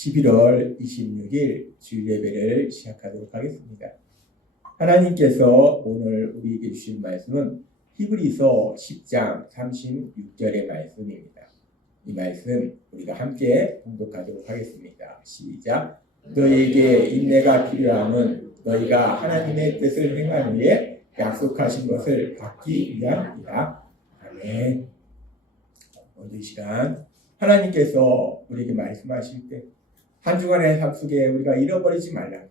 11월 26일 주일 예배를 시작하도록 하겠습니다. 하나님께서 오늘 우리에게 주신 말씀은 히브리서 10장 36절의 말씀입니다. 이 말씀 우리가 함께 봉독하도록 하겠습니다. 시작. 너희에게 인내가 필요함은 너희가 하나님의 뜻을 행한 후에 약속하신 것을 받기 위함이다. 아멘. 오늘 이 시간 하나님께서 우리에게 말씀하실 때 한 주간의 삶 속에 우리가 잃어버리지 말라고,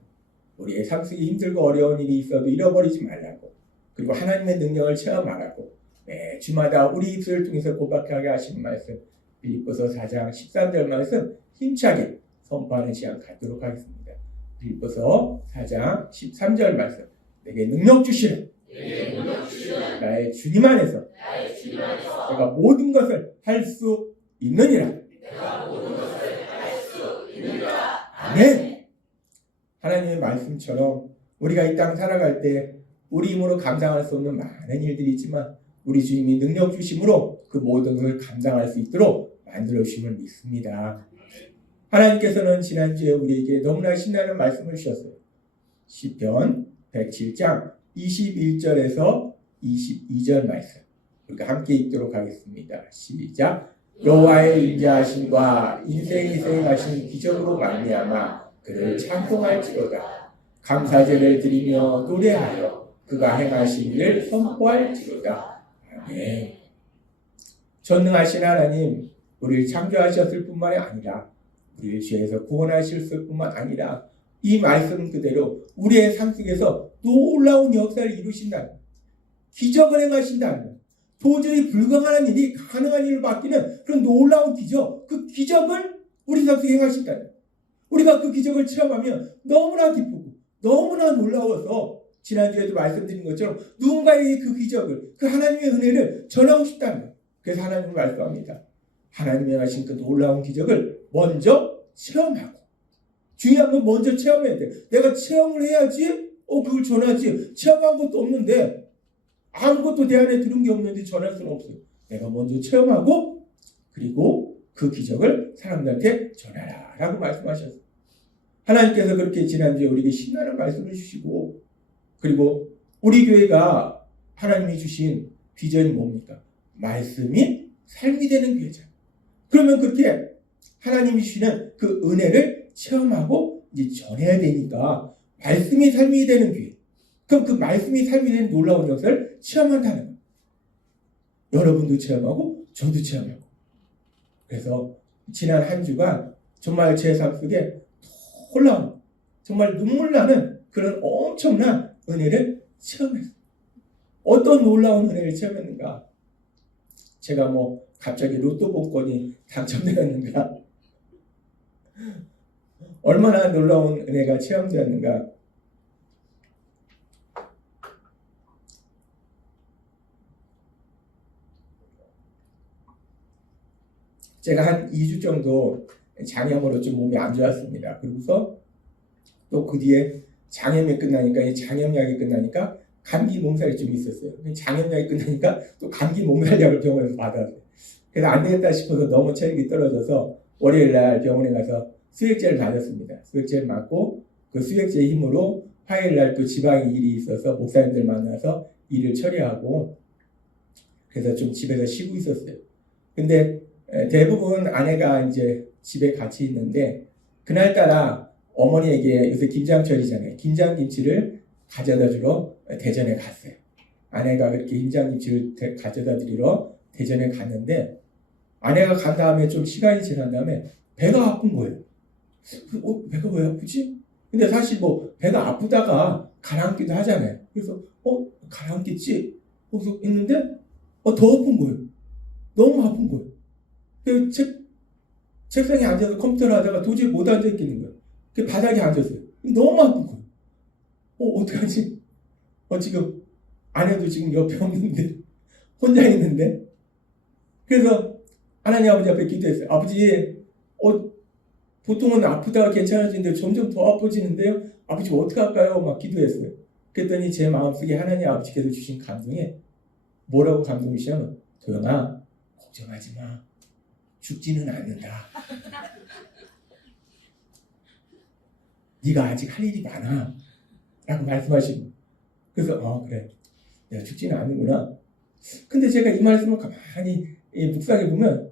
우리의 삶 속에 힘들고 어려운 일이 있어도 잃어버리지 말라고, 그리고 하나님의 능력을 체험하라고 매 주마다 우리 입술을 통해서 고백하게 하시는 말씀, 빌립보서 4장 13절 말씀 힘차게 선포하는 시간 갖도록 하겠습니다. 빌립보서 4장 13절 말씀, 내게 능력 주시는 나의 주님 안에서 내가 모든 것을 할 수 있느니라. 아멘. 하나님의 말씀처럼 우리가 이 땅 살아갈 때 우리 힘으로 감당할 수 없는 많은 일들이 있지만 우리 주님이 능력 주심으로 그 모든 것을 감당할 수 있도록 만들어 주심을 믿습니다. 하나님께서는 지난주에 우리에게 너무나 신나는 말씀을 주셨어요. 시편 107장 21절에서 22절 말씀 우리가 함께 읽도록 하겠습니다. 시작. 여호와의 인자하심과 인생이 생하신 기적으로 말미암아 그를 찬송할지로다. 감사제를 드리며 노래하여 그가 행하신 일을 선포할지로다. 아멘. 전능하신 하나님, 우리를 창조하셨을 뿐만이 아니라 우리를 죄에서 구원하실 뿐만 아니라 이 말씀 그대로 우리의 삶 속에서 놀라운 역사를 이루신다는, 기적을 행하신다는, 도저히 불가능한 일이 가능한 일로 바뀌는 그런 놀라운 기적, 그 기적을 우리 삶 속에 행하신다는, 우리가 그 기적을 체험하면 너무나 기쁘고 너무나 놀라워서 지난주에도 말씀드린 것처럼 누군가에게 그 기적을, 그 하나님의 은혜를 전하고 싶다는 거예요. 그래서 하나님은 말씀합니다. 하나님이 하신 그 놀라운 기적을 먼저 체험하고, 중요한 건 먼저 체험해야 돼. 내가 체험을 해야지 그걸 전하지. 체험한 것도 없는데, 아무것도 내 안에 들은 게 없는데 전할 수는 없어요. 내가 먼저 체험하고 그리고 그 기적을 사람들한테 전하라 라고 말씀하셨어요. 하나님께서 그렇게 지난주에 우리에게 신나는 말씀을 주시고, 그리고 우리 교회가 하나님이 주신 비전이 뭡니까? 말씀이 삶이 되는 교회잖아요. 그러면 그렇게 하나님이 주시는 그 은혜를 체험하고 이제 전해야 되니까 말씀이 삶이 되는 교회. 그럼 그 말씀이 삶이 되는 놀라운 역사를 체험한다는 거예요. 여러분도 체험하고 저도 체험하고. 그래서 지난 한 주간 정말 제 삶 속에 놀라운, 정말 눈물 나는 그런 엄청난 은혜를 체험했어요. 어떤 놀라운 은혜를 체험했는가? 제가 갑자기 로또 복권이 당첨되었는가? 얼마나 놀라운 은혜가 체험되었는가? 제가 한 2주 정도 장염으로 좀 몸이 안 좋았습니다. 그리고서 또 그 뒤에 장염이 끝나니까, 이 장염약이 끝나니까 감기 몸살이 좀 있었어요. 장염약이 끝나니까 또 감기 몸살약을 병원에서 받았어요. 그래서 안 되겠다 싶어서 너무 체력이 떨어져서 월요일 날 병원에 가서 수액제를 맞았습니다. 수액제를 맞고 그 수액제 힘으로 화요일 날 또 지방에 일이 있어서 목사님들 만나서 일을 처리하고, 그래서 좀 집에서 쉬고 있었어요. 근데 대부분 아내가 이제 집에 같이 있는데, 그날따라 어머니에게, 요새 김장철이잖아요. 김장김치를 가져다 주러 대전에 갔어요. 아내가 그렇게 김장김치를 가져다 드리러 대전에 갔는데, 아내가 간 다음에 좀 시간이 지난 다음에 배가 아픈 거예요. 배가 왜 아프지? 근데 사실 배가 아프다가 가라앉기도 하잖아요. 그래서 가라앉겠지? 그래서 했는데 더 아픈 거예요. 너무 아픈 거예요. 책상에 앉아서 컴퓨터를 하다가 도저히 못 앉아있겠는 거예요. 바닥에 앉았어요. 너무 아픈 거예요. 어떡하지? 지금 아내도 지금 옆에 없는데, 혼자 있는데. 그래서 하나님 아버지 앞에 기도했어요. 아버지, 보통은 아프다가 괜찮아지는데 점점 더 아파지는데요. 아버지 어떡할까요? 막 기도했어요. 그랬더니 제 마음속에 하나님 아버지께서 주신 감동에 뭐라고 감동이 시냐면, 도영아, 걱정하지 마. 죽지는 않는다. 네가 아직 할 일이 많아 라고 말씀하시고, 그래서 그래, 내가 죽지는 않는구나. 근데 제가 이 말씀을 가만히 묵상해 보면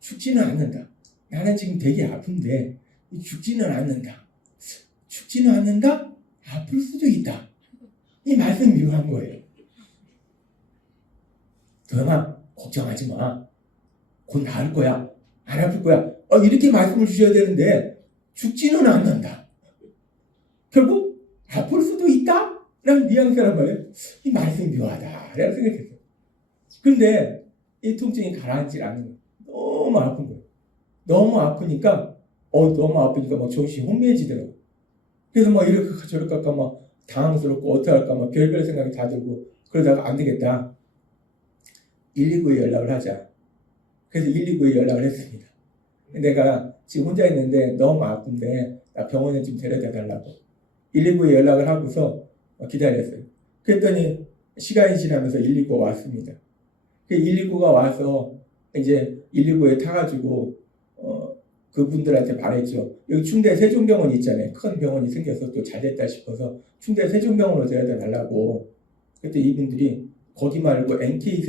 죽지는 않는다. 나는 지금 되게 아픈데 죽지는 않는다. 죽지는 않는다? 아플 수도 있다. 이 말씀이 묘한 거예요. 도영아, 걱정하지 마. 곧 나을 거야. 안 아플 거야. 이렇게 말씀을 주셔야 되는데 죽지는 않는다. 결국 아플 수도 있다? 라는 뉘앙스란 말이에요. 이 말씀이 묘하다. 라고 생각했어요. 근데 이 통증이 가라앉지 않는 거예요. 너무 아픈 거예요. 너무 아프니까 막 정신이 혼미해지더라고요. 그래서 막 이렇게 저렇게 할까 막 당황스럽고 어떻게 할까 막 별별 생각이 다 들고, 그러다가 안 되겠다. 119에 연락을 하자. 그래서 119에 연락을 했습니다. 내가 지금 혼자 있는데 너무 아픈데 나 병원에 좀 데려다 달라고 119에 연락을 하고서 기다렸어요. 그랬더니 시간이 지나면서 119가 왔습니다. 그 119가 와서 이제 119에 타가지고 그분들한테 말했죠. 여기 충대 세종병원 있잖아요. 큰 병원이 생겨서 또 잘됐다 싶어서 충대 세종병원으로 데려다 달라고. 그때 이분들이 거기 말고 NK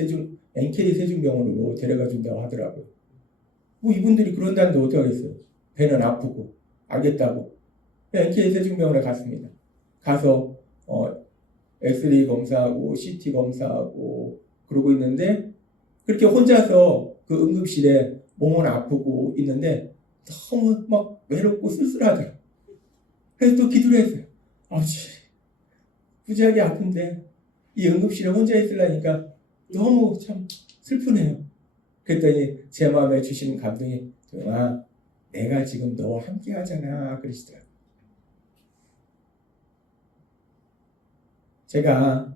세종병원으로 데려가 준다고 하더라고요. 뭐 이분들이 그런다는데 어떻게 하겠어요? 배는 아프고 알겠다고 NK 세종병원에 갔습니다. 가서 엑스레이 검사하고 CT 검사하고 그러고 있는데, 그렇게 혼자서 그 응급실에 몸은 아프고 있는데 너무 막 외롭고 쓸쓸하더라고요. 그래서 또 기도를 했어요. 무지하게 아픈데 이 응급실에 혼자 있으려니까 너무 참 슬프네요. 그랬더니 제 마음에 주시는 감동이, 도영아, 내가 지금 너와 함께 하잖아 그러시더라고요. 제가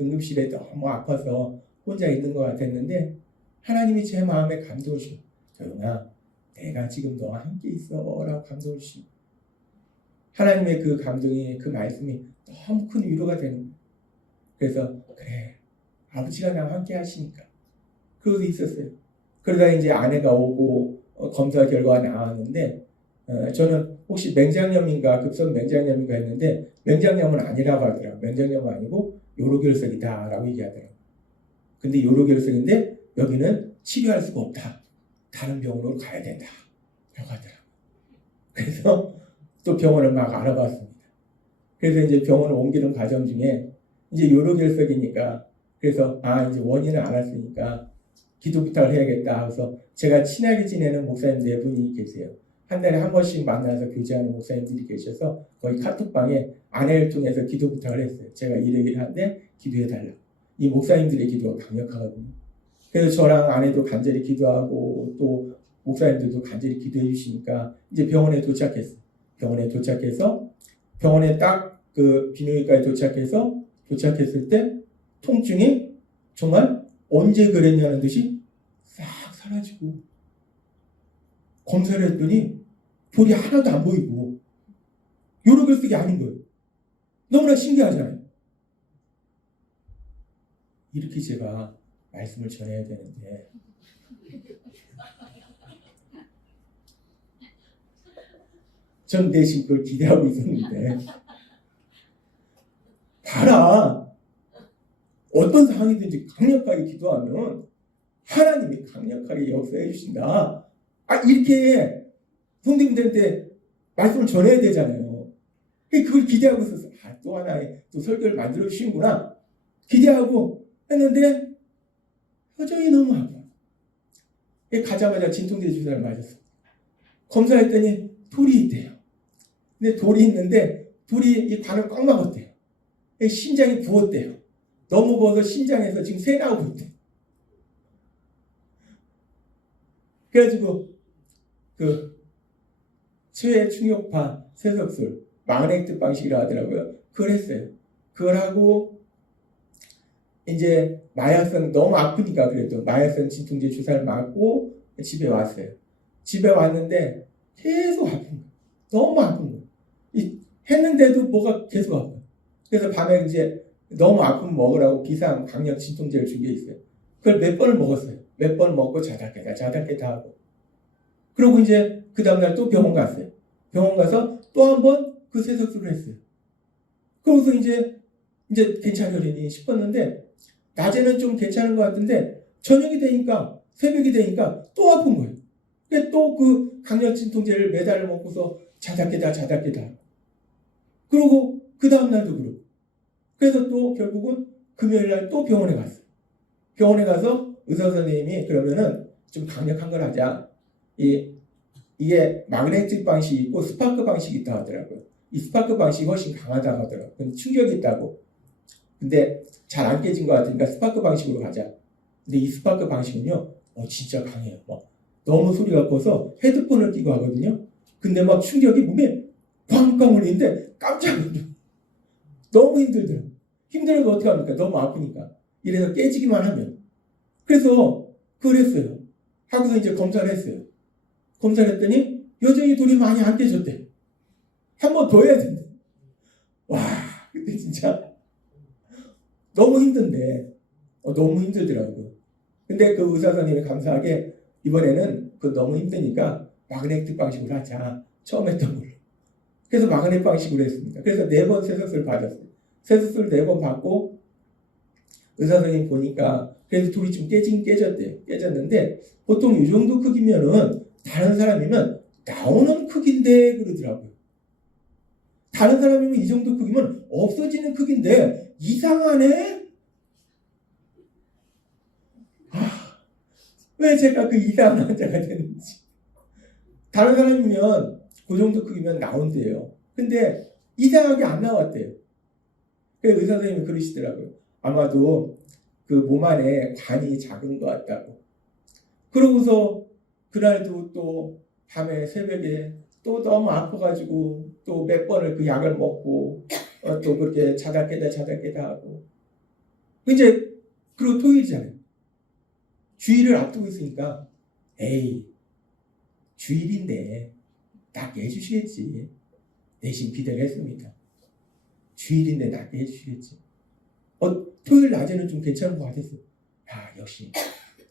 응급실에 너무 아파서 혼자 있는 것 같았는데 하나님이 제 마음에 감동을 주시고, 도영아, 내가 지금 너와 함께 있어 라고 감동을 주시고, 하나님의 그 감동이, 그 말씀이 너무 큰 위로가 되는 거예요. 그래서 그래, 아버지가 나와 함께 하시니까 그러고 있었어요. 그러다 이제 아내가 오고 검사 결과가 나왔는데 저는 혹시 맹장염인가 급성 맹장염인가 했는데 맹장염은 아니라고 하더라고요. 맹장염은 아니고 요로결석이다 라고 얘기하더라고요. 근데 요로결석인데 여기는 치료할 수가 없다. 다른 병원으로 가야 된다 라고 하더라고요. 그래서 또 병원을 막 알아봤습니다. 그래서 이제 병원을 옮기는 과정 중에 이제 요로결석이니까, 그래서 이제 원인을 알았으니까 기도 부탁을 해야겠다 하고서 제가 친하게 지내는 목사님 4분이 계세요. 한 달에 한 번씩 만나서 교제하는 목사님들이 계셔서 거의 카톡방에 아내를 통해서 기도 부탁을 했어요. 제가 이러기를 하는데 기도해달라고. 이 목사님들의 기도가 강력하거든요. 그래서 저랑 아내도 간절히 기도하고 또 목사님들도 간절히 기도해 주시니까 이제 병원에 도착했어요. 병원에 도착해서 병원에 딱 그 비뇨기과에 도착했을 때 통증이 정말 언제 그랬냐는 듯이 싹 사라지고, 검사를 했더니 볼이 하나도 안 보이고 요로결석이 아닌 거예요. 너무나 신기하잖아요. 이렇게 제가 말씀을 전해야 되는데 전 대신 그걸 기대하고 있었는데, 봐라, 어떤 상황이든지 강력하게 기도하면 하나님이 강력하게 역사해 주신다. 이렇게 성도님들한테 말씀을 전해야 되잖아요. 그걸 기대하고 있었어요. 또 하나의 또 설교를 만들어 주시는구나 기대하고 했는데 여전히 너무 아파. 가자마자 진통제 주사를 맞았어요. 검사했더니 돌이 있대요. 근데 돌이 있는데 돌이 이 관을 꽉 막았대요. 심장이 부었대요. 너무 부어서 심장에서 지금 새 나오고 있대요. 그래가지고 그 최애 충격파 세석술 마그네틱 방식이라 하더라고요. 그걸 했어요. 그걸 하고 이제 마약성 너무 아프니까 그래도 마약성 진통제 주사를 맞고 집에 왔어요. 집에 왔는데 계속 아픈 거예요. 너무 아픈 거예요. 했는데도 뭐가 계속 아파요. 그래서 밤에 이제 너무 아프면 먹으라고 비상 강력 진통제를 준 게 있어요. 그걸 몇 번을 먹었어요. 몇 번 먹고 자다 깨다 하고. 그러고 이제 그 다음날 또 병원 갔어요. 병원 가서 또 한 번 그 세석술을 했어요. 그러고서 이제 괜찮으려니 싶었는데 낮에는 좀 괜찮은 것 같은데 저녁이 되니까 새벽이 되니까 또 아픈 거예요. 또 그 강력 진통제를 매달 먹고서 자다 깨다 그러고 그 다음날도 그러고 그래서 또 결국은 금요일날 또 병원에 갔어요. 병원에 가서 의사 선생님이 그러면은 좀 강력한 걸 하자. 이게 마그네틱 방식이 있고 스파크 방식이 있다 하더라고요. 이 스파크 방식이 훨씬 강하다고 하더라고요. 충격이 있다고. 근데 잘 안 깨진 것 같으니까 스파크 방식으로 가자. 근데 이 스파크 방식은요, 진짜 강해요. 너무 소리가 커서 헤드폰을 끼고 하거든요. 근데 막 충격이 몸에 꽝꽝 울리는데 깜짝 놀라요. 너무 힘들더라고요. 힘들어도 어떻게 합니까? 너무 아프니까. 이래서 깨지기만 하면. 그래서 그걸 했어요. 하고서 이제 검사를 했어요. 검사를 했더니 여전히 돌이 많이 안 깨졌대. 한 번 더 해야 된대. 와, 근데 진짜 너무 힘든데 너무 힘들더라고요. 근데 그 의사 선생님이 감사하게 이번에는 그 너무 힘드니까 마그네틱 방식으로 하자. 처음 했던 걸로. 그래서 마그네틱 방식으로 했습니다. 그래서 4번 세석술 받았어요. 세석술 4번 받고 의사 선생님 보니까 그래서 돌이 좀 깨지긴 깨졌대요. 깨졌는데 보통 이 정도 크기면은 다른 사람이면 나오는 크기인데 그러더라고요. 다른 사람이면 이 정도 크기면 없어지는 크기인데 이상하네? 왜 제가 그 이상한 환자가 되는지. 다른 사람이면 그 정도 크기면 나온대요. 근데 이상하게 안 나왔대요. 그래서 의사 선생님이 그러시더라고요. 아마도 그 몸 안에 관이 작은 것 같다고. 그러고서 그날도 또 밤에 새벽에 또 너무 아파가지고 또 몇 번을 그 약을 먹고 또 그렇게 자다 깨다 하고 이제 그리고 토요일이잖아요. 주일을 앞두고 있으니까 에이 주일인데 낫게 해주시겠지. 내심 기대를 했습니다. 주일인데 낫게 해주시겠지. 토요일 낮에는 좀 괜찮은 것 같았어요. 역시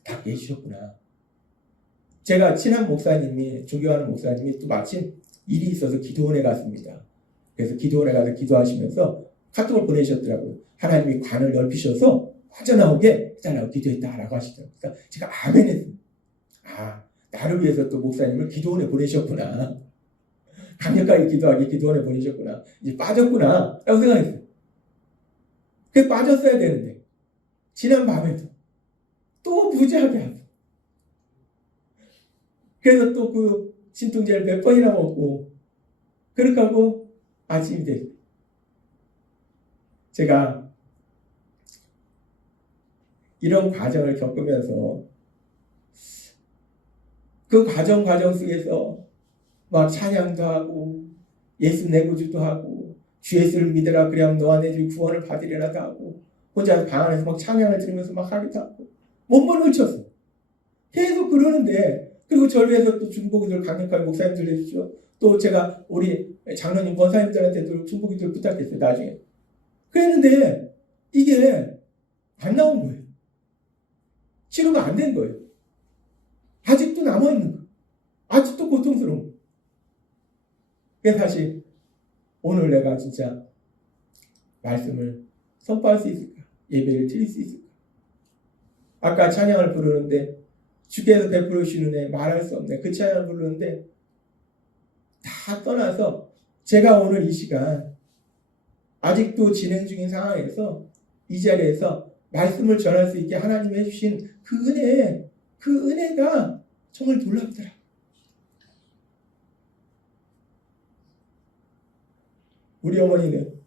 낫게 해주셨구나. 제가 친한 목사님이 존경하는 목사님이 또 마침 일이 있어서 기도원에 갔습니다. 그래서 기도원에 가서 기도하시면서 카톡을 보내셨더라고요. 하나님이 관을 넓히셔서 빠져나오게 해달라고 기도했다라고 하시더라고요. 그래서 제가 아멘 했습니다. 나를 위해서 또 목사님을 기도원에 보내셨구나. 강력하게 기도하게 기도원에 보내셨구나. 이제 빠졌구나 라고 생각했어요. 그게 빠졌어야 되는데 지난 밤에도 또 무지하게 하고 그래서 또 그 진통제를 몇 번이나 먹고 그렇게 하고 아침이 됐어요. 제가 이런 과정을 겪으면서 그 과정 속에서 막 찬양도 하고 예수 내구주도 하고 주 예수를 믿으라 그래야 너와 내 주 구원을 받으리라도 하고 혼자 방 안에서 막 찬양을 들으면서 막 하기도 하고 몸을 쳤어. 계속 그러는데 그리고 저를 위해서 또 중보기도를 강력하게 목사님들 해주죠. 또 제가 우리 장로님 권사님들한테도 중보기도를 부탁했어요. 나중에. 그랬는데 이게 안 나온 거예요. 치료가 안 된 거예요. 아직도 남아있는 거예요. 아직도 고통스러운 거예요. 그래서 다시 오늘 내가 진짜 말씀을 선포할 수 있을까? 예배를 드릴 수 있을까? 아까 찬양을 부르는데 주께서 베풀어 주시는 애 말할 수 없네. 그 찬양을 부르는데 다 떠나서 제가 오늘 이 시간 아직도 진행 중인 상황에서 이 자리에서 말씀을 전할 수 있게 하나님이 해주신 그 은혜가 정말 놀랍더라. 우리 어머니는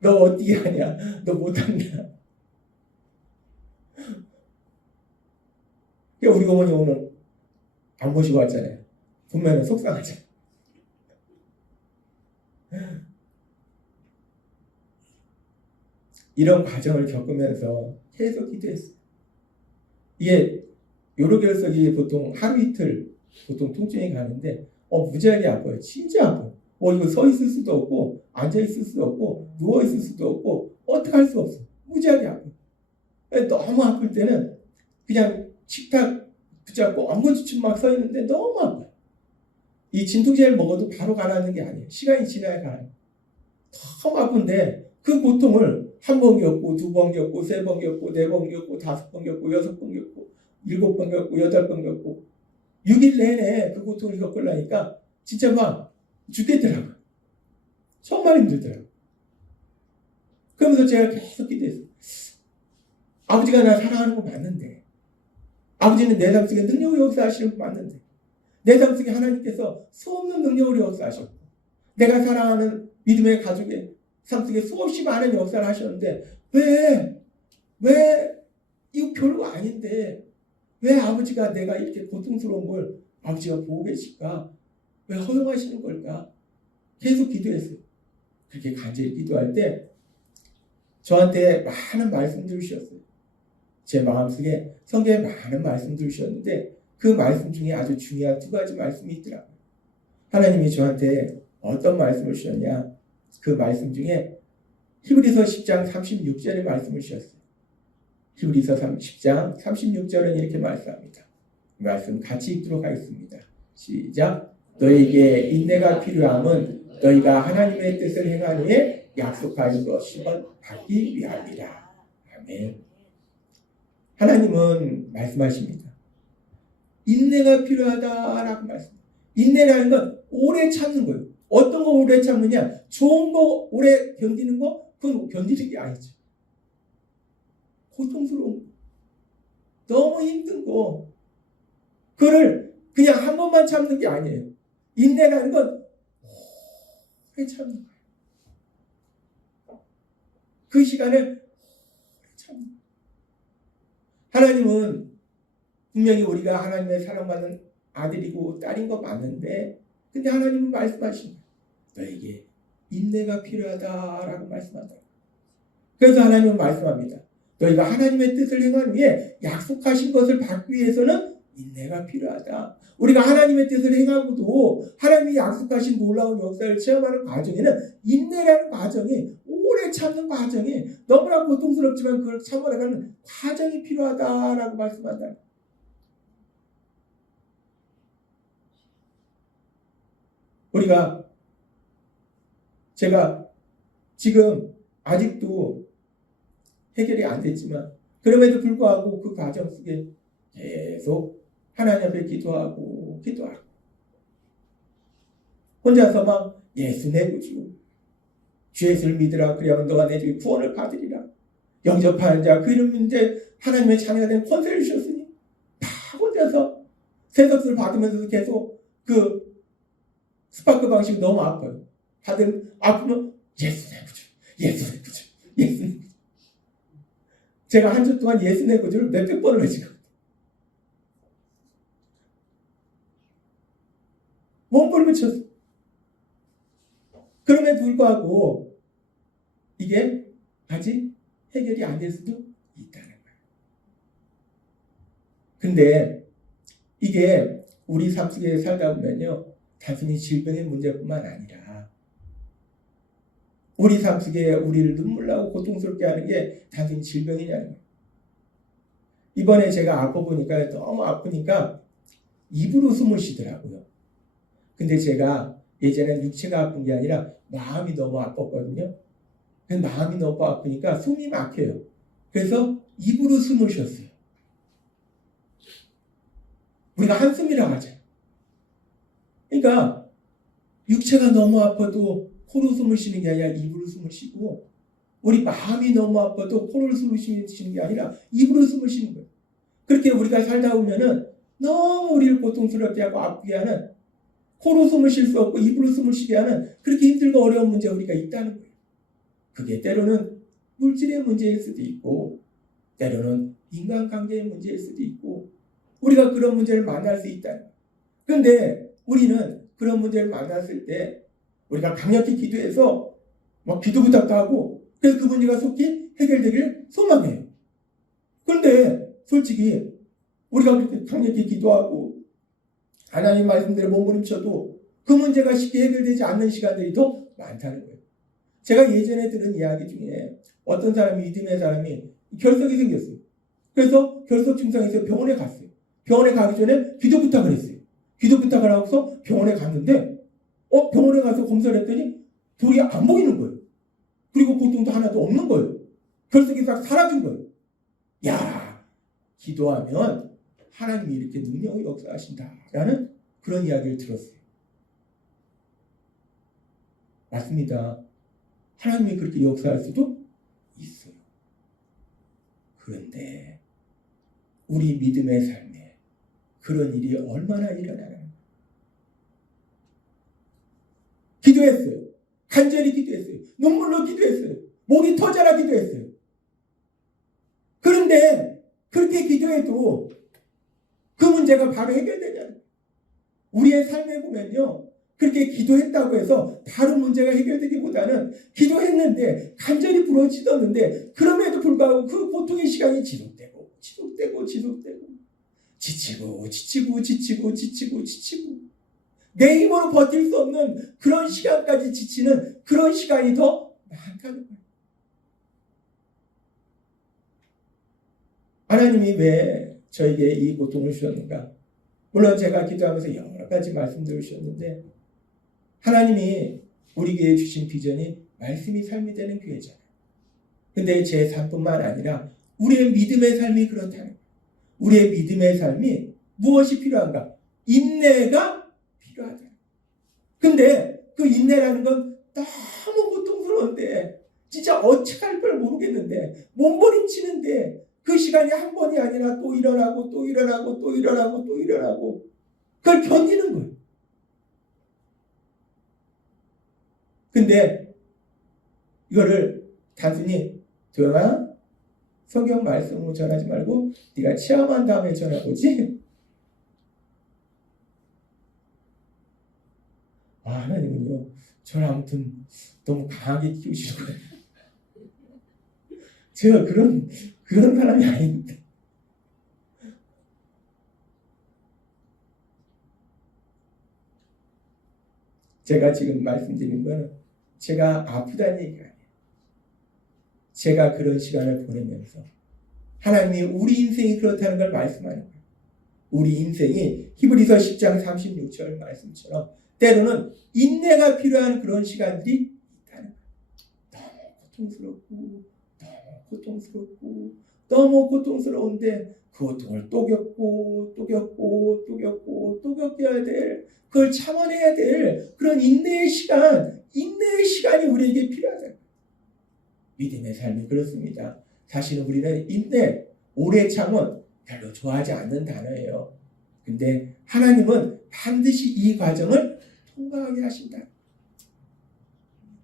너 어떻게 하냐? 너 못한다. 우리 어머니 오늘 안 모시고 왔잖아요. 보면은 속상하잖아요. 이런 과정을 겪으면서 계속 기도했어요. 이게 요로결석이 보통 하루 이틀 보통 통증이 가는데 무지하게 아파요. 진짜 아파요. 이거 서 있을 수도 없고 앉아 있을 수도 없고 누워 있을 수도 없고 어떻게 할 수 없어. 무지하게 아파요. 너무 아플 때는 그냥 식탁 붙잡고 엉거주춤 막 서 있는데 너무 아파요. 이 진통제를 먹어도 바로 가라앉는 게 아니에요. 시간이 지나야 가라앉아요. 너무 아픈데 그 고통을 한 번 겪고, 두 번 겪고, 세 번 겪고, 네 번 겪고, 다섯 번 겪고, 여섯 번 겪고, 일곱 번 겪고, 여덟 번 겪고, 6일 내내 그 고통을 겪으려니까 진짜 막 죽겠더라고요. 정말 힘들더라고요. 그러면서 제가 계속 기도했어요. 아버지가 나 사랑하는 거 맞는데, 아버지는 내 삶 속에 능력으로 역사하시는 거 맞는데, 내 삶 속에 하나님께서 수없는 능력으로 역사하셨고, 내가 사랑하는 믿음의 가족의 삶 속에 수없이 많은 역사를 하셨는데, 왜 이거 별거 아닌데 왜 아버지가 내가 이렇게 고통스러운 걸 아버지가 보고 계실까? 왜 허용하시는 걸까? 계속 기도했어요. 그렇게 간절히 기도할 때 저한테 많은 말씀들을 주셨어요. 제 마음속에 성경에 많은 말씀들을 주셨는데 그 말씀 중에 아주 중요한 두 가지 말씀이 있더라고요. 하나님이 저한테 어떤 말씀을 주셨냐? 그 말씀 중에 히브리서 10장 36절의 말씀을 주셨어요. 히브리서 10장 36절은 이렇게 말씀합니다. 이 말씀 같이 읽도록 하겠습니다. 시작. 너에게 인내가 필요함은 너희가 하나님의 뜻을 행한 후에 약속하신 것을 받기 위함이라. 아멘. 하나님은 말씀하십니다. 인내가 필요하다라고 말씀합니다. 인내라는 건 오래 참는 거예요. 어떤 거 오래 참느냐? 좋은 거 오래 견디는 거? 그건 견디는 게 아니죠. 고통스러운 거, 너무 힘든 거, 그거를 그냥 한 번만 참는 게 아니에요. 인내라는 건 오래 참는 거예요. 그 시간을 오래 참는 거예요. 하나님은 분명히 우리가 하나님의 사랑받는 아들이고 딸인 거 맞는데, 근데 하나님은 말씀하십니다. 너에게 인내가 필요하다라고 말씀한다. 그래서 하나님은 말씀합니다. 너희가 하나님의 뜻을 행한 후에 약속하신 것을 받기 위해서는 인내가 필요하다. 우리가 하나님의 뜻을 행하고도 하나님이 약속하신 놀라운 역사를 체험하는 과정에는 인내라는 과정이, 오래 참는 과정이, 너무나 고통스럽지만 그걸 참아나가는 과정이 필요하다라고 말씀한다. 제가 지금 아직도 해결이 안 됐지만 그럼에도 불구하고 그 과정 속에 계속 하나님 앞에 기도하고 혼자서 막 예수 내 구주, 주 예수를 믿으라 그리하면 너가 내 중에 구원을 받으리라. 영접하는 자 그 이름 이제 하나님의 자녀가 된 권세를 주셨으니 다 혼자서 세속을 받으면서도 계속 그 스파크 방식이 너무 아파요. 다들 아프면 예수 내 구주, 예수 내 구주, 예수 내 구주. 제가 한 주 동안 예수 내 구주를 몇백 번을 외치거든요. 몸부림을 쳤어요. 그럼에도 불구하고 이게 아직 해결이 안 될 수도 있다는 거예요. 근데 이게 우리 삶 속에 살다 보면요, 단순히 질병의 문제뿐만 아니라 우리 삶 속에 우리를 눈물 나고 고통스럽게 하는 게 단순히 질병이냐는 거예요. 이번에 제가 아파보니까, 너무 아프니까 입으로 숨을 쉬더라고요. 근데 제가 예전에는 육체가 아픈 게 아니라 마음이 너무 아팠거든요. 마음이 너무 아프니까 숨이 막혀요. 그래서 입으로 숨을 쉬었어요. 우리가 한숨이라고 하잖아요. 그러니까 육체가 너무 아파도 코로 숨을 쉬는 게 아니라 입으로 숨을 쉬고, 우리 마음이 너무 아파도 코로 숨을 쉬는 게 아니라 입으로 숨을 쉬는 거예요. 그렇게 우리가 살다 보면은 너무 우리를 고통스럽게 하고 아프게 하는, 코로 숨을 쉴 수 없고 입으로 숨을 쉬게 하는 그렇게 힘들고 어려운 문제가 우리가 있다는 거예요. 그게 때로는 물질의 문제일 수도 있고, 때로는 인간관계의 문제일 수도 있고, 우리가 그런 문제를 만날 수 있다는 거예요. 그런데 우리는 그런 문제를 만났을 때 우리가 강력히 기도해서 막 기도 부탁도 하고, 그래서 그 문제가 속히 해결되기를 소망해요. 그런데 솔직히 우리가 그렇게 강력히 기도하고 하나님 말씀대로 몸부림쳐도 그 문제가 쉽게 해결되지 않는 시간들이 더 많다는 거예요. 제가 예전에 들은 이야기 중에 어떤 사람이, 믿음의 사람이 결석이 생겼어요. 그래서 결석 증상이 있어서 병원에 갔어요. 병원에 가기 전에 기도 부탁을 했어요. 기도 부탁을 하고서 병원에 갔는데 병원에 가서 검사를 했더니 돌이 안 보이는 거예요. 그리고 고통도 하나도 없는 거예요. 결석이 싹 사라진 거예요. 야, 기도하면 하나님이 이렇게 능력을 역사하신다라는 그런 이야기를 들었어요. 맞습니다. 하나님이 그렇게 역사할 수도 있어요. 그런데 우리 믿음의 삶에 그런 일이 얼마나 일어나는 기도했어요. 간절히 기도했어요. 눈물로 기도했어요. 목이 터져라 기도했어요. 그런데 그렇게 기도해도 그 문제가 바로 해결되잖아요. 우리의 삶에 보면요, 그렇게 기도했다고 해서 다른 문제가 해결되기보다는 기도했는데 간절히 부러지었는데 그럼에도 불구하고 그 고통의 시간이 지속되고 지치고 내 힘으로 버틸 수 없는 그런 시간까지 지치는 그런 시간이 더 많다는 거예요. 하나님이 왜 저에게 이 고통을 주셨는가? 물론 제가 기도하면서 여러 가지 말씀들을 주셨는데 하나님이 우리에게 주신 비전이 말씀이 삶이 되는 교회잖아요. 근데 제 삶뿐만 아니라 우리의 믿음의 삶이 그렇다는 거예요. 우리의 믿음의 삶이 무엇이 필요한가? 인내가 필요하다. 근데 그 인내라는 건 너무 고통스러운데 진짜 어찌 할 걸 모르겠는데 몸부림치는데 그 시간이 한 번이 아니라 또 일어나고 그걸 견디는 거예요. 근데 이거를 단순히 도영아 성경 말씀으로 전하지 말고 네가 체험한 다음에 전해보지. 하나님은요 저를 아무튼 너무 강하게 키우시는 거예요. 제가 그런 사람이 아닌데. 제가 지금 말씀드린 거는 제가 아프다는 얘기가 아니에요. 제가 그런 시간을 보내면서 하나님이 우리 인생이 그렇다는 걸 말씀하는 거예요. 우리 인생이 히브리서 10장 36절 말씀처럼 때로는 인내가 필요한 그런 시간들이 있다는 거예요. 너무 고통스러운데 그 고통을 또 겪어야 될, 그걸 참아내야 될 그런 인내의 시간이 우리에게 필요하다. 믿음의 삶이 그렇습니다. 사실은 우리는 인내, 오래 참은 별로 좋아하지 않는 단어예요. 근데 하나님은 반드시 이 과정을 통과하게 하신다.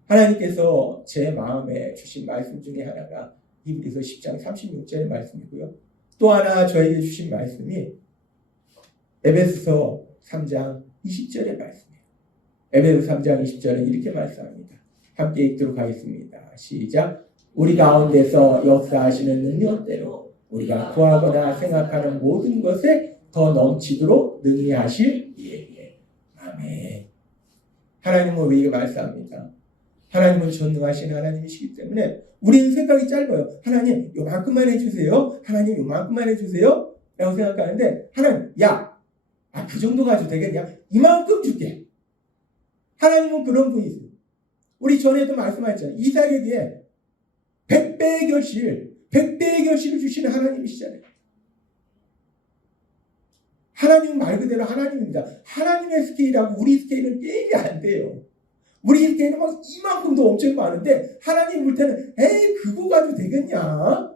하나님께서 제 마음에 주신 말씀 중에 하나가 히브리서 10장 36절의 말씀이고요. 또 하나 저에게 주신 말씀이 에베소서 3장 20절의 말씀이에요. 에베소서 3장 20절은 이렇게 말씀합니다. 함께 읽도록 하겠습니다. 시작. 우리 가운데서 역사하시는 능력대로 우리가 구하거나 생각하는 모든 것에 더 넘치도록 능히하실 이에게. 아멘. 하나님은 왜 이거 말씀합니다. 하나님은 전능하신 하나님이시기 때문에 우리는 생각이 짧아요. 하나님 요만큼만 해주세요. 하나님 요만큼만 해주세요. 라고 생각하는데 하나님 그 정도 가지고 되겠냐? 이만큼 줄게. 하나님은 그런 분이세요. 우리 전에도 말씀하셨잖아요. 이삭에게 100배의 결실을 주시는 하나님이시잖아요. 하나님은 말 그대로 하나님입니다. 하나님의 스케일하고 우리 스케일은 게임이 안 돼요. 우리 스케일은 막 이만큼도 엄청 많은데 하나님 볼 때는 그거 가지고 되겠냐?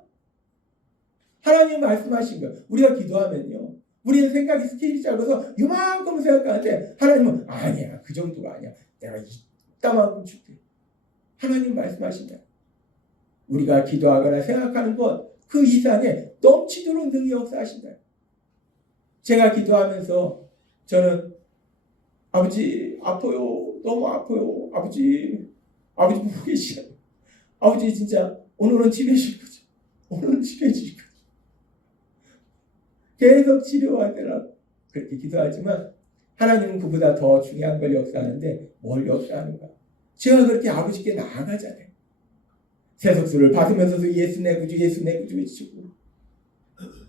하나님 말씀하신 거예요. 우리가 기도하면요. 우리는 생각이 스케일이 작아서 이만큼 생각하는데 하나님은 아니야. 그 정도가 아니야. 내가 이따만큼 줄게. 하나님 말씀하신다. 우리가 기도하거나 생각하는 것 그 이상에 넘치도록 능히 역사하신다. 제가 기도하면서 저는 아버지 아파요. 너무 아파요. 아버지 보고 계시죠. 아버지 진짜 오늘은 치료해줄 거죠. 오늘은 치료해줄 거죠. 계속 치료하더라고. 그렇게 기도하지만 하나님은 그보다 더 중요한 걸 역사하는데 뭘 역사하는가? 제가 그렇게 아버지께 나아가잖아요. 세속수를 받으면서도 예수 내 구주 외치고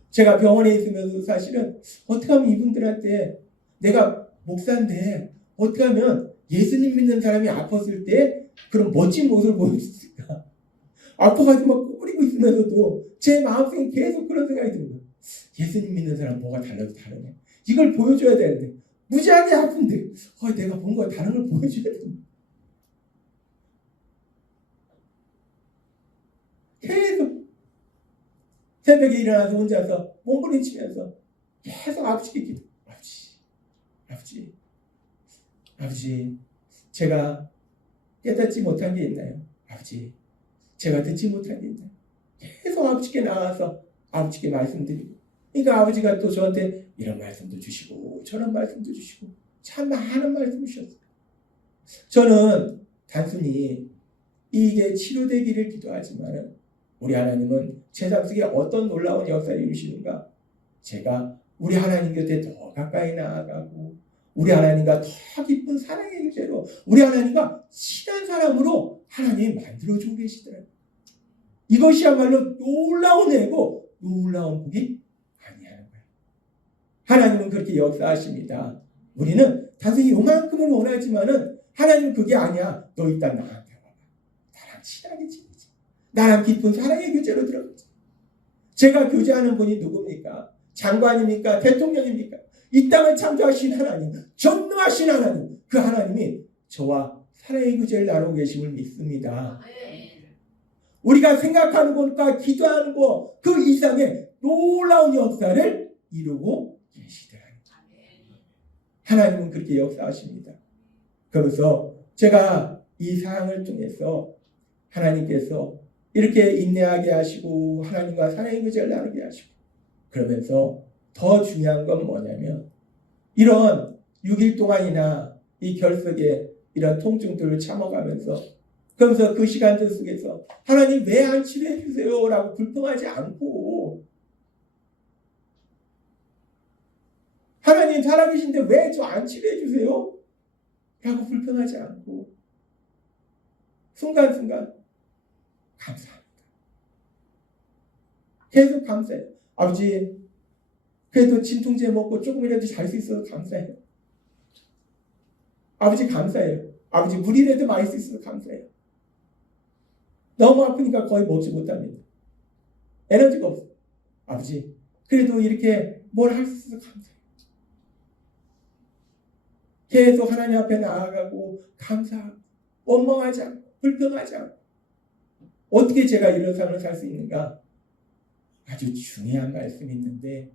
제가 병원에 있으면서 사실은 어떻게 하면 이분들한테 내가 목사인데 어떻게 하면 예수님 믿는 사람이 아팠을 때 그런 멋진 모습을 보여줄 수 있을까? 아파가지고 막 꾸리고 있으면서도 제 마음속에 계속 그런 생각이 드는 거예요. 예수님 믿는 사람 뭐가 달라도 다르네. 이걸 보여줘야 되는데 무지하게 아픈데 내가 뭔가 다른 걸 보여줘야 되는데 계속 새벽에 일어나서 혼자서 몸부림치면서 계속 아버지께 기도. 아버지, 제가 깨닫지 못한 게 있나요? 아버지, 제가 듣지 못한 게 있나요? 계속 아버지께 나와서 아버지께 말씀드리고, 그러니까 아버지가 또 저한테 이런 말씀도 주시고 저런 말씀도 주시고 참 많은 말씀 주셨어요. 저는 단순히 이게 치료되기를 기도하지만 우리 하나님은 제 삶 속에 어떤 놀라운 역사를 이루시는가? 제가 우리 하나님 곁에 더 가까이 나아가고 우리 하나님과 더 깊은 사랑의 교제로 우리 하나님과 친한 사람으로 하나님이 만들어주고 계시더라고요. 이것이야말로 놀라운 애고 놀라운 복이 아니하는 거예요. 하나님은 그렇게 역사하십니다. 우리는 단순히 요만큼을 원하지만은 하나님은 그게 아니야. 너 일단 나한테 와봐. 나랑 친하게 지내지. 나랑 깊은 사랑의 교제로 들어가지. 제가 교제하는 분이 누굽니까? 장관입니까? 대통령입니까? 이 땅을 창조하신 하나님, 전능하신 하나님, 그 하나님이 저와 사랑의 교제를 나누고 계심을 믿습니다. 우리가 생각하는 것과 기도하는 것 그 이상의 놀라운 역사를 이루고 계시더라고요. 하나님은 그렇게 역사하십니다. 그래서 제가 이 상황을 통해서 하나님께서 이렇게 인내하게 하시고 하나님과 사랑의 교제를 나누게 하시고 그러면서 더 중요한 건 뭐냐면 이런 6일 동안이나 이 결석에 이런 통증들을 참아가면서 그러면서 그 시간들 속에서 하나님 왜 안 치료해 주세요? 라고 불평하지 않고 하나님 살아계신데 왜 저 안 치료해 주세요? 라고 불평하지 않고 순간순간 감사합니다. 계속 감사해요. 아버지 그래도 진통제 먹고 조금이라도 잘 수 있어서 감사해요. 아버지 감사해요. 아버지 물이라도 마실 수 있어서 감사해요. 너무 아프니까 거의 먹지 못합니다. 에너지가 없어요. 아버지 그래도 이렇게 뭘 할 수 있어서 감사해요. 계속 하나님 앞에 나아가고 감사하고 원망하지 않고 불평하지 않고 어떻게 제가 이런 삶을 살 수 있는가? 아주 중요한 말씀이 있는데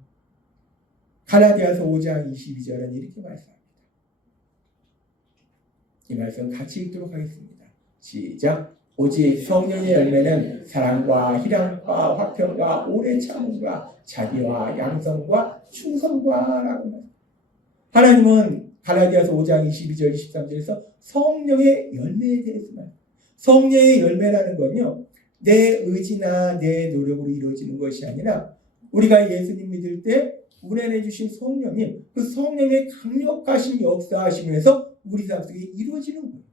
갈라디아서 5장 22절은 이렇게 말씀합니다. 이 말씀 같이 읽도록 하겠습니다. 시작. 오직 성령의 열매는 사랑과 희락과 화평과 오래 참음과 자비와 양성과 충성과 라고 말합니다. 하나님은 갈라디아서 5장 22절 23절에서 성령의 열매에 대해서 말합니다. 성령의 열매라는 건요. 내 의지나 내 노력으로 이루어지는 것이 아니라 우리가 예수님 믿을 때 은혜 내주신 성령님, 그 성령의 강력하신 역사하시면서 우리 삶 속에 이루어지는 거예요.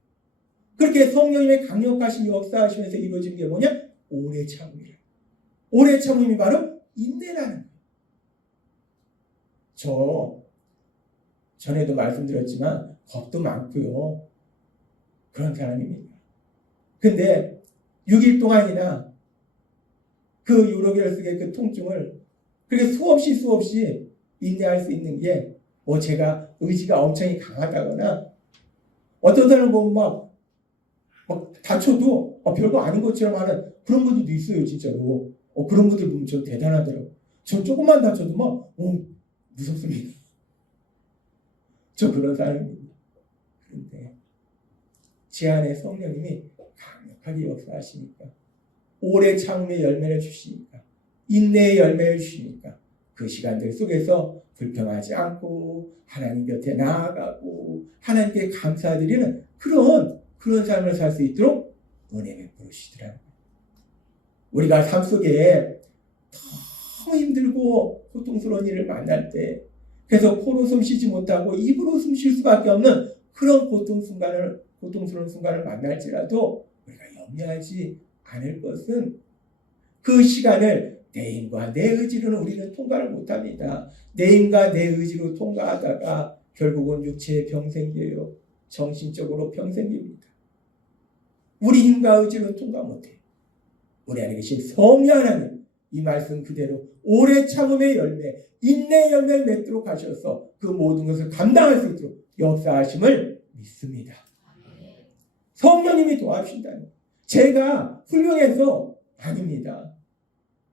그렇게 성령님의 강력하신 역사하시면서 이루어지는 게 뭐냐? 오래 참음이에요. 오래 참음이 바로 인내라는 거예요. 전에도 말씀드렸지만 겁도 많고요. 그런 사람입니다. 근데 6일 동안이나 그 유로결석의 그 통증을 그렇게 수없이 인내할 수 있는 게 제가 의지가 엄청 강하다거나 어떤 사람은 보면 막 다쳐도 별거 아닌 것처럼 하는 그런 분들도 있어요. 진짜로. 그런 분들 보면 전 대단하더라고요. 전 조금만 다쳐도 막 무섭습니다. 저 그런 사람입니다. 그런데 제 안에 성령님이 강력하게 역사하시니까 오래 참음의 열매를 주시니까 인내의 열매를 주시니까 그 시간들 속에서 불평하지 않고 하나님 곁에 나아가고 하나님께 감사드리는 그런 삶을 살 수 있도록 은혜 베푸시더라고요. 우리가 삶 속에 너무 힘들고 고통스러운 일을 만날 때 그래서 코로 숨 쉬지 못하고 입으로 숨 쉴 수밖에 없는 그런 고통스러운 순간을 만날지라도 우리가 염려하지 않을 것은 그 시간을 내 힘과 내 의지로는 우리는 통과를 못합니다. 내 힘과 내 의지로 통과하다가 결국은 육체의 병생이에요. 정신적으로 병생입니다. 우리 힘과 의지로 통과 못해요. 우리 안에 계신 성령 하나님, 이 말씀 그대로 오래 참음의 열매, 인내의 열매를 맺도록 하셔서 그 모든 것을 감당할 수 있도록 역사하심을 믿습니다. 성령님이 도와주신다는, 제가 훌륭해서 아닙니다.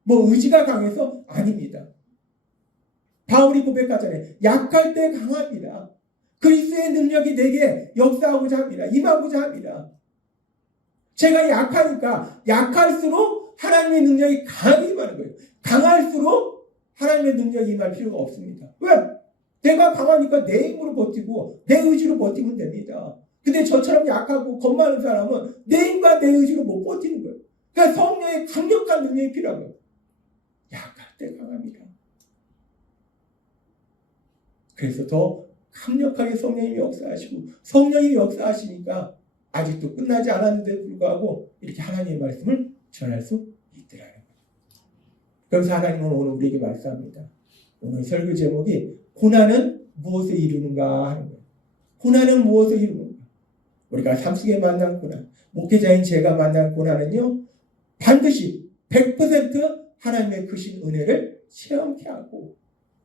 뭐 의지가 강해서 아닙니다. 바울이 고백하잖아요. 약할 때 강합니다. 그리스도의 능력이 내게 역사하고자 합니다. 임하고자 합니다. 제가 약하니까 약할수록 하나님의 능력이 강하게 임하는 거예요. 강할수록 하나님의 능력이 임할 필요가 없습니다. 왜? 내가 강하니까 내 힘으로 버티고 내 의지로 버티면 됩니다. 근데 저처럼 약하고 겁 많은 사람은 내 힘과 내 의지로 못 버티는 거예요. 그러니까 성령의 강력한 능력이 필요한 거예요. 약할 때 강합니다. 그래서 더 강력하게 성령님이 역사하시고, 성령님이 역사하시니까 아직도 끝나지 않았는데 불구하고 이렇게 하나님의 말씀을 전할 수 있더라는 거예요. 그래서 하나님은 오늘 우리에게 말씀합니다. 오늘 설교 제목이 고난은 무엇을 이루는가 하는 거예요. 고난은 무엇을 이루는가? 우리가 삶 속에 만난 고난, 목회자인 제가 만난 고난은요, 반드시 100% 하나님의 크신 은혜를 체험케 하고,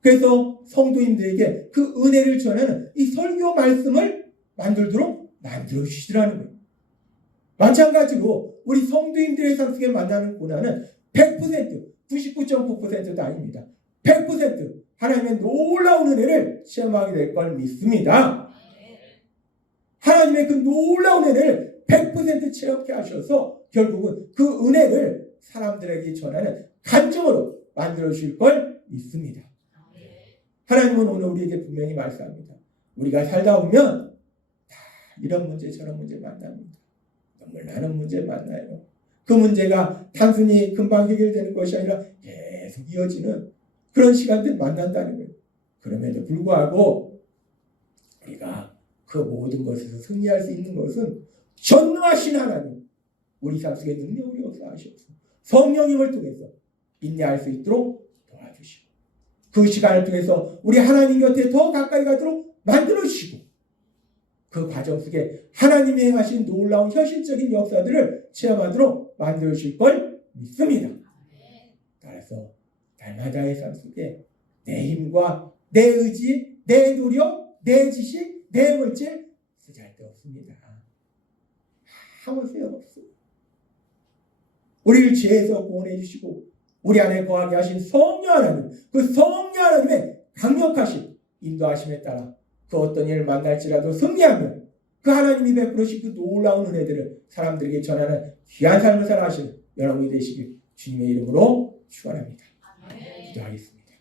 그래서 성도님들에게 그 은혜를 전하는 이 설교 말씀을 만들도록 만들어주시더라는 거예요. 마찬가지로 우리 성도님들의 삶 속에 만나는 고난은 100%, 99.9%도 아닙니다. 100% 하나님의 놀라운 은혜를 체험하게 될 걸 믿습니다. 하나님의 그 놀라운 은혜를 100% 체험케 하셔서 결국은 그 은혜를 사람들에게 전하는 간증으로 만들어주실 걸 믿습니다. 하나님은 오늘 우리에게 분명히 말씀합니다. 우리가 살다 보면 다 이런 문제 저런 문제 만납니다. 눈물 나는 문제 만나요. 그 문제가 단순히 금방 해결되는 것이 아니라 계속 이어지는 그런 시간들 만난다는 거예요. 그럼에도 불구하고 우리가 그 모든 것에서 승리할 수 있는 것은 전능하신 하나님, 우리 삶 속에 능력으로 역사하셔서 성령님을 통해서 인내할 수 있도록 도와주시고, 그 시간을 통해서 우리 하나님 곁에 더 가까이 가도록 만들어주시고, 그 과정 속에 하나님이 행하신 놀라운 현실적인 역사들을 체험하도록 만들어주실 걸 믿습니다. 따라서 날마다의 삶 속에 내 힘과 내 의지, 내 노력, 내 지식, 내 물질 쓰잘데 없습니다. 아무 소용없습니다. 우리를 죄에서 구원해 주시고 우리 안에 거하게 하신 성령 하나님, 그 성령 하나님의 강력하신 인도하심에 따라 그 어떤 일을 만날지라도 승리하며 그 하나님이 베풀으신 그 놀라운 은혜들을 사람들에게 전하는 귀한 삶을 살아가시는 여러분이 되시길 주님의 이름으로 축원합니다. 기도하겠습니다.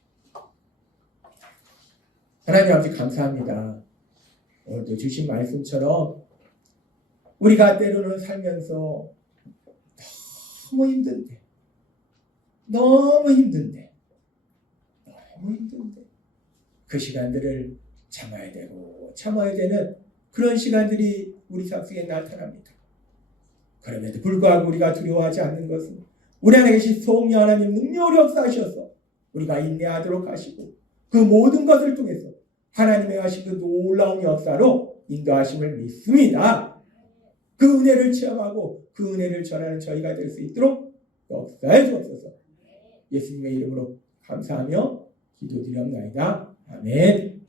하나님 아버지 감사합니다. 오늘도 주신 말씀처럼 우리가 때로는 살면서 너무 힘든데 그 시간들을 참아야 되고 참아야 되는 그런 시간들이 우리 삶 속에 나타납니다. 그럼에도 불구하고 우리가 두려워하지 않는 것은 우리 안에 계신 성령 하나님 능력으로 역사하셔서 우리가 인내하도록 하시고 그 모든 것을 통해서 하나님의 하신 그 놀라운 역사로 인도하심을 믿습니다. 그 은혜를 체험하고 그 은혜를 전하는 저희가 될 수 있도록 역사해 주옵소서. 예수님의 이름으로 감사하며 기도드렸나이다. 아멘.